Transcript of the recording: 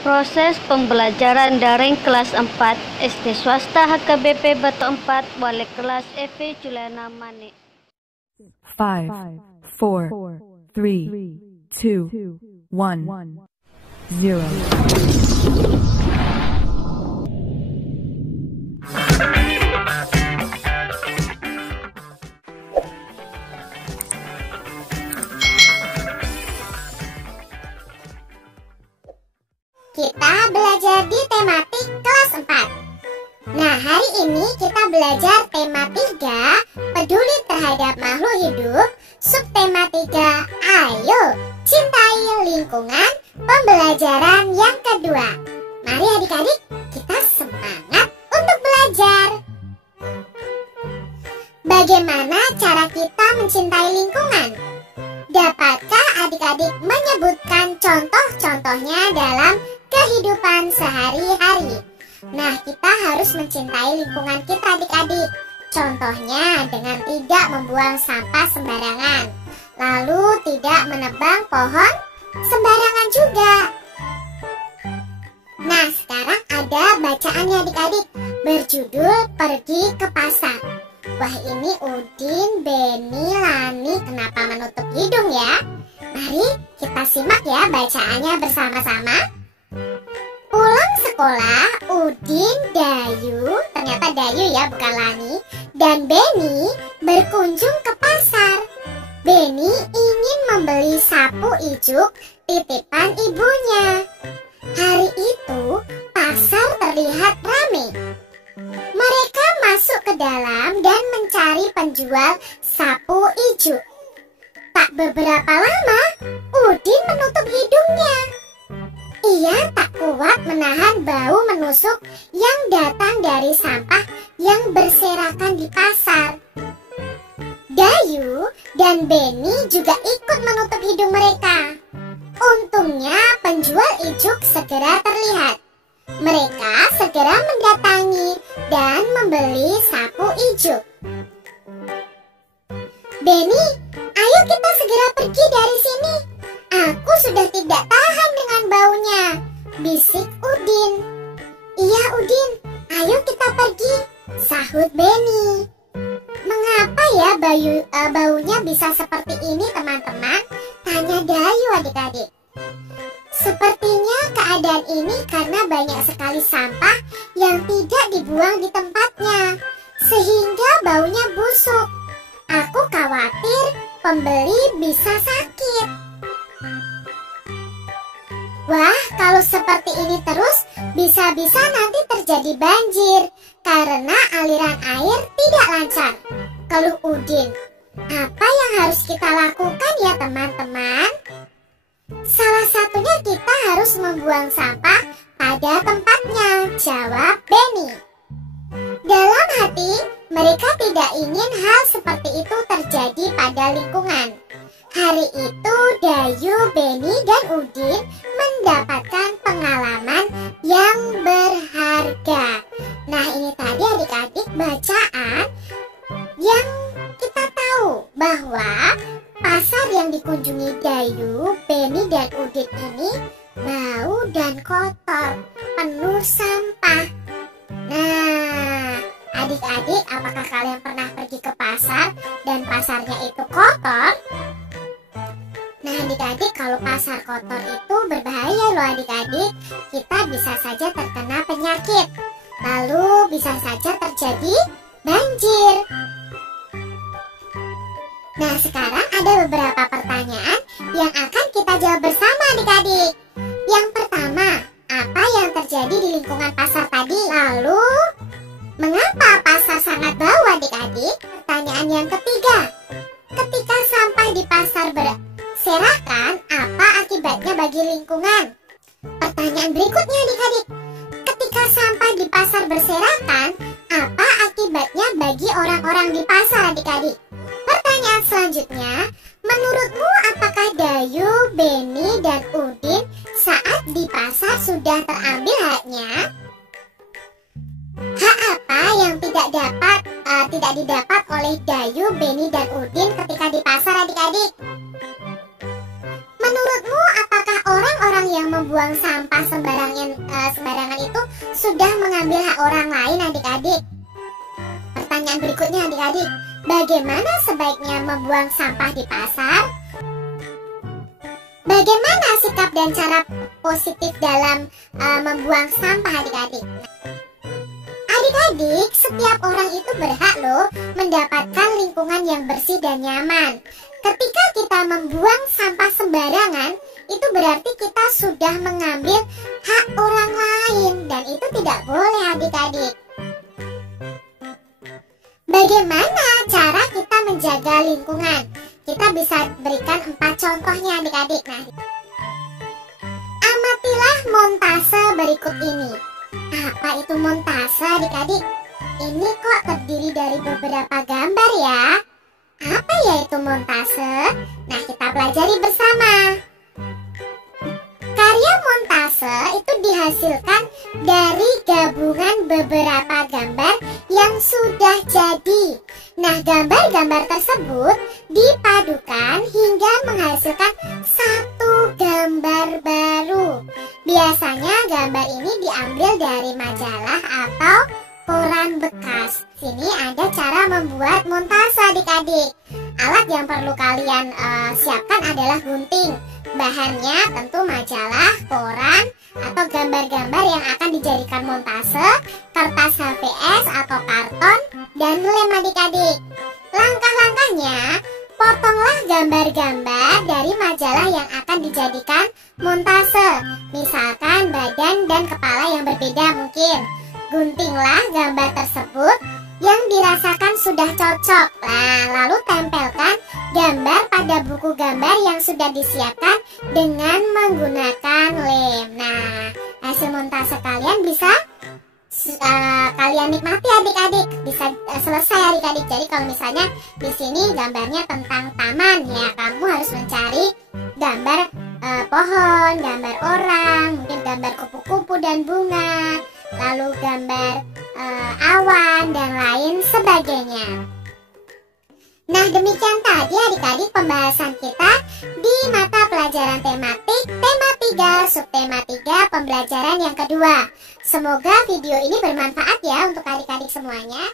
Proses pembelajaran daring kelas 4 SD swasta HKBP Batu 4 wali kelas Evi Juliana Mani. 5, 4, 3, 2, 1, 0. Kita belajar di tematik kelas 4. Nah, hari ini kita belajar tema 3, peduli terhadap makhluk hidup. Subtema 3, ayo cintai lingkungan, pembelajaran yang kedua. Mari adik-adik, kita semangat untuk belajar. Bagaimana cara kita mencintai lingkungan? Dapatkah adik-adik menyebutkan contoh-contohnya dalam kehidupan sehari-hari? Nah, kita harus mencintai lingkungan kita adik-adik. Contohnya dengan tidak membuang sampah sembarangan, lalu tidak menebang pohon sembarangan juga. Nah, sekarang ada bacaannya adik-adik, berjudul Pergi ke Pasar. Wah, ini Udin, Beni, Lani kenapa menutup hidung ya? Mari kita simak ya bacaannya bersama-sama. Pulang sekolah, Udin, Dayu, ternyata Dayu ya bukan Lani, dan Beni berkunjung ke pasar. Beni ingin membeli sapu ijuk titipan ibunya. Hari itu pasar terlihat ramai. Mereka masuk ke dalam dan mencari penjual sapu ijuk. Tak beberapa lama, Udin menutup hidungnya. Ia tak kuat menahan bau menusuk yang datang dari sampah yang berserakan di pasar. Dayu dan Beni juga ikut menutup hidung mereka. Untungnya penjual ijuk segera terlihat. Mereka segera mendatangi dan membeli sapu ijuk. Beni, ayo kita segera pergi dari sini. Aku sudah tidak tahan dengan baunya, bisik Udin. Iya Udin, ayo kita pergi, sahut Beni. Mengapa ya baunya bisa seperti ini teman-teman? Tanya Dayu adik-adik. Sepertinya keadaan ini karena banyak sekali sampah yang tidak dibuang di tempatnya, sehingga baunya busuk. Aku khawatir pembeli bisa sakit. Wah, kalau seperti ini terus, bisa-bisa nanti terjadi banjir karena aliran air tidak lancar, keluh Udin. Apa yang harus kita lakukan ya teman-teman? Salah satunya kita harus membuang sampah pada tempatnya, jawab Beni. Dalam hati, mereka tidak ingin hal seperti itu terjadi pada lingkungan. Hari itu Dayu, Beni, dan Udin mendapatkan pengalaman yang berharga. Nah, ini tadi adik-adik bacaan yang kita tahu bahwa pasar yang dikunjungi Dayu, Beni, dan Udin ini bau dan kotor, penuh sampah. Nah, adik-adik, apakah kalian pernah pergi ke pasar dan pasarnya itu kotor? Nah, adik-adik, kalau pasar kotor itu berbahaya loh adik-adik. Kita bisa saja terkena penyakit, lalu bisa saja terjadi banjir. Nah, sekarang ada beberapa pertanyaan yang akan kita jawab bersama adik-adik. Yang pertama, apa yang terjadi di lingkungan pasar tadi? Lalu, mengapa pasar sangat bau adik-adik? Pertanyaan yang ketiga, ketika sampah di pasar berserakan, apa akibatnya bagi lingkungan? Pertanyaan berikutnya adik-adik, ketika sampah di pasar berserakan, apa akibatnya bagi orang-orang di pasar adik-adik? Pertanyaan selanjutnya, menurutmu apakah Dayu, Beni, dan Udin saat di pasar sudah terambil haknya? Hak apa yang tidak didapat oleh Dayu, Beni, dan Udin ketika di pasar adik-adik? Menurutmu apakah orang-orang yang membuang sampah sembarangan itu sudah mengambil hak orang lain, adik-adik. Pertanyaan berikutnya, adik-adik, bagaimana sebaiknya membuang sampah di pasar? Bagaimana sikap dan cara positif dalam membuang sampah, adik-adik? Adik-adik, setiap orang itu berhak loh mendapatkan lingkungan yang bersih dan nyaman. Ketika kita membuang sampah sembarangan, itu berarti kita sudah mengambil hak orang lain, dan itu tidak boleh, adik-adik. Bagaimana cara kita menjaga lingkungan? Kita bisa berikan 4 contohnya, adik-adik. Nah, amatilah montase berikut ini. Apa itu montase, adik-adik? Ini kok terdiri dari beberapa gambar ya? Apa ya itu montase? Nah, kita pelajari bersama. Karya montase itu dihasilkan dari gabungan beberapa gambar yang sudah jadi. Nah, gambar-gambar tersebut dipadukan hingga menghasilkan satu gambar baru. Biasanya gambar ini diambil dari majalah atau koran bekas. Sini ada cara membuat montase, adik-adik. Alat yang perlu kalian siapkan adalah gunting. Bahannya tentu majalah, koran, atau gambar-gambar yang akan dijadikan montase, kertas HVS atau karton, dan lem, adik-adik. Langkah-langkahnya, potonglah gambar-gambar dari majalah yang akan dijadikan montase. Misalkan badan dan kepala yang berbeda mungkin. Guntinglah gambar tersebut yang dirasakan sudah cocok. Nah, lalu tempelkan gambar pada buku gambar yang sudah disiapkan dengan menggunakan lem. Nah, hasil montase kalian bisa kalian nikmati, adik-adik. Bisa selesai, adik-adik. Jadi kalau misalnya di sini gambarnya tentang taman, ya kamu harus mencari gambar pohon, gambar orang, mungkin gambar kupu-kupu dan bunga, lalu gambar awan dan lain sebagainya. Nah, demikian tadi adik-adik pembahasan kita di mata pelajaran tematik tema 3 subtema 3 pembelajaran yang kedua. Semoga video ini bermanfaat ya untuk adik-adik semuanya.